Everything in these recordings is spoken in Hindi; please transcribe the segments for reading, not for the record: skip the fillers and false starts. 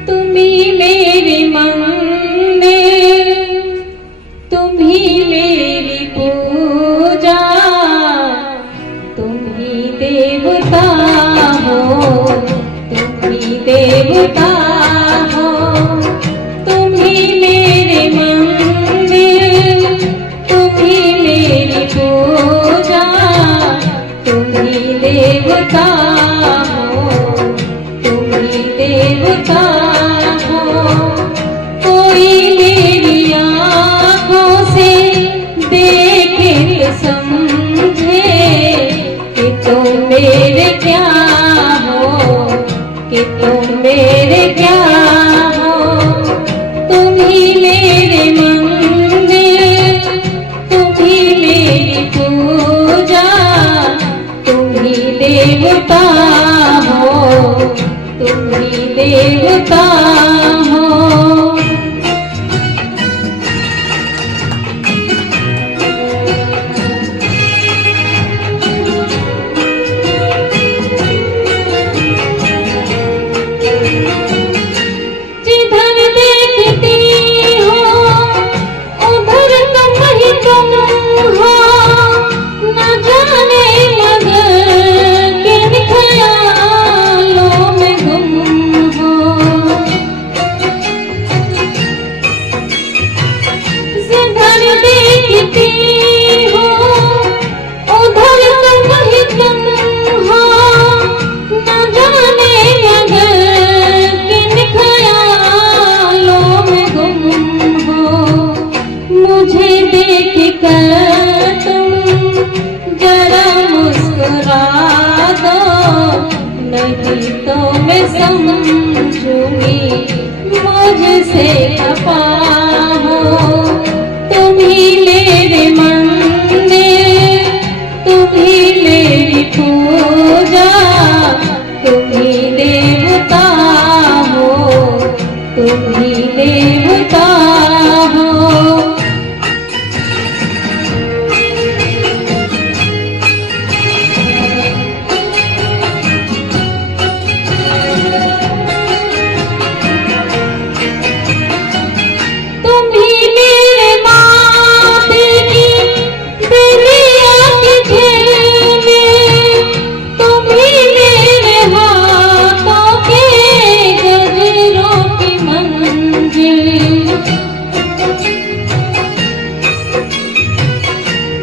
तुम्ही मेरे मंदिर, तुम्ही मेरी पूजा, तुम्ही देवता हो, तुम्ही देवता हो। तुम्ही मेरे मंदिर, तुम्ही मेरी पूजा, तुम्ही देवता हो, तुम्ही देवता हो। कोई मेरी आँखों से देखे तो समझे कि तुम मेरे क्या हो, कि तुम मेरे क्या हो। तुम्ही मेरे मंदिर, तुम्ही मेरी पूजा, तुम्ही देवता हो, तुम्ही देवता हो। जिधर देखती हो उधर तुम ही तुम हो, न जाने मगर किन ख्यालों में गुम हो। जिधर देखती हो उधर तुम ही तुम हो, न जाने मगर किन ख्यालों में गुम हो। मुझे देख कर तुम जरा मुस्कुरा दो, नहीं तो मैं समझूंगी मुझसे खफा हो। तुम्ही मेरे मंदिर, तुम्ही मेरी पूजा, तुम्ही देवता हो, तुम्ही देवता हो। तुम्ही मेरे माथे की बिंदिया की झिलमिल, तुम्ही मेरे हाथों के गजरों की मंजिल।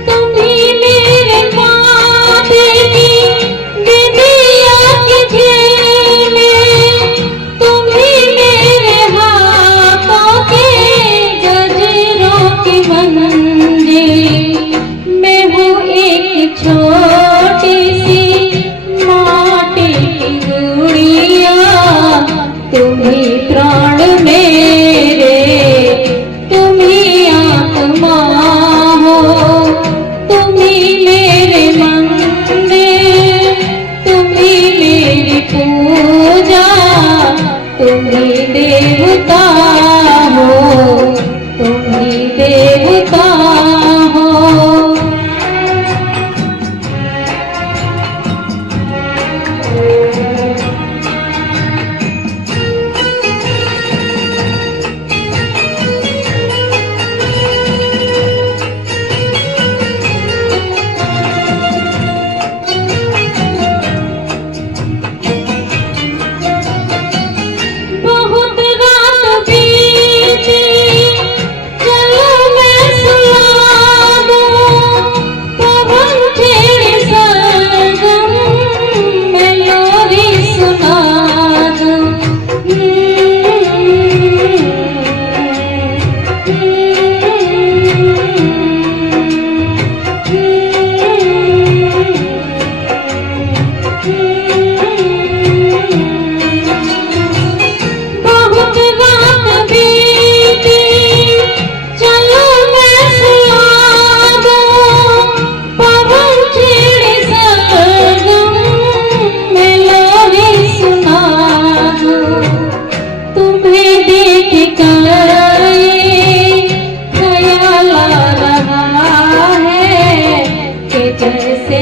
तुम्ही मेरे माथे की बिंदिया की झिलमिल, तुम्ही मेरे हाथों के गजरों की मंजिल। मैं हूँ एक छोटी सी माटी की गुड़िया, तुम्ही प्राण मेरे, तुम्ही आत्मा हो। तुम्ही मेरे मंदिर, तुम्ही मेरी पूजा, तुम्ही देवता हो, तुम्ही देवता हो। बहुत रात बीती, चलो मैं सुला दूं, पवन छेड़े सरगम, मैं लोरी सुना दूं। बहुत रात बीती, चलो मैं सुला दूं, पवन छेड़े सरगम, मैं लोरी सुना दूं। तुम्हें देख कर ये ख्याल आ रहा है कि जैसे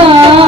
का